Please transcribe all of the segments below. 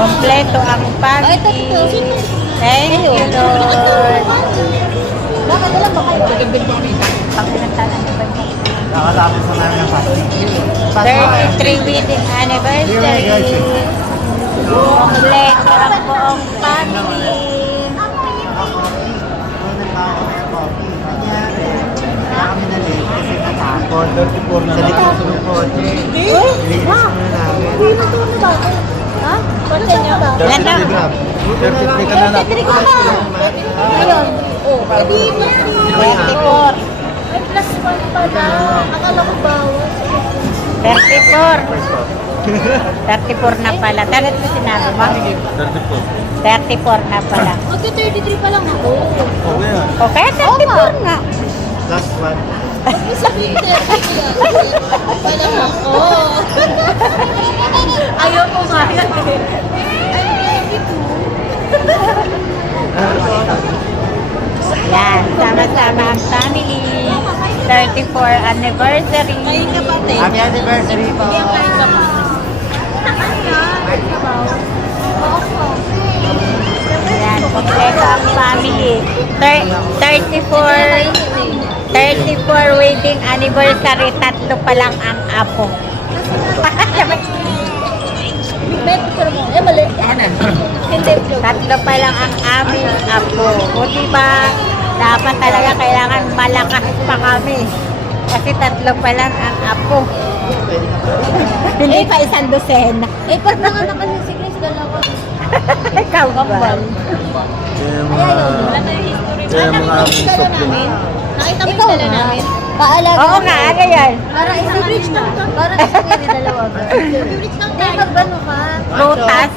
Kompleto ang family. Thank you, Lord. Bakit alam ba kayo? Pagkakatalan na ba niya? Nakatapos na namin ng fasting. 33 wedding anniversary. Kompleto ang buong family. Kami na late kasi natakot. 34 na lang. Sa likod ng kotse. Linis muna namin. Hindi na to na ba? Ha? Kotse niyo ba? 33 grab. 33 ka na lang. 33 ka ba? Ayun. Oh, hindi mo. 34. Ay, plus 1 pala. Akala ko bawas. 34. 34 na pala. Tangat mo sinabi mo? 34 na pala. Magka-33 pa lang ako. Okay yan. Okay, 34 nga. Last one. Huwag mo sabihin 30 yan. Pa lang ako. Ayaw ko nga yan. Ay, 32. Yan, sama-sama ang family. 34 anniversary. Kain ka pa, te. Happy anniversary po. Kain ka pa. Yan, kompleto ang family. 34 wedding anniversary. Tatlo pa lang ang apo. Bet ko mo. Eh, mali. Hindi. Tatlo pa lang ang aming apo. O diba, dapat talaga kailangan malakas pa kami. Kasi tatlo pa lang ang apo. Hindi pa isang dosena. Eh, pag nanganak kasi si Chris, dalawa. Ikaw ba? Kaya Wala tayong history. Kaya mga aming Dala supplement. namin. Nakita mo yung dala namin? Paalaga. Oo nga, ano yan? Para isang rich lang to. Para isang kiri dalawa ba? Rich lang tayo. Magbano ka? Prutas?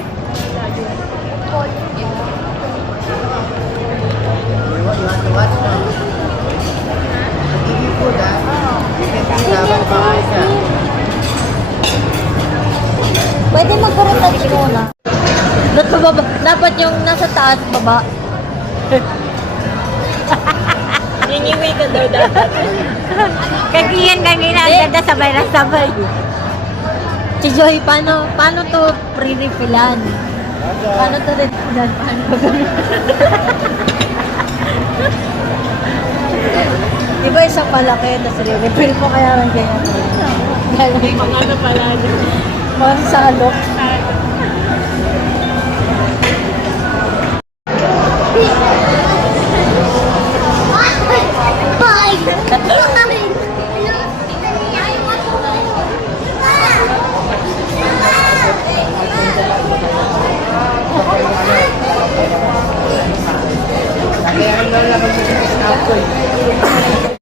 Pwede mag-touch muna. Dapat yung nasa taas, baba. Niniwi ka daw dapat. Kagiyan kanina, ang ganda sabay na sabay. Si Joy, paano to pre-refillan? Paano to refillan? Paano to Di ba isang malaki, tapos re-refill mo kaya lang ganyan? Mga ano pala. Mga salok. Kaya ang lola mag-stop ko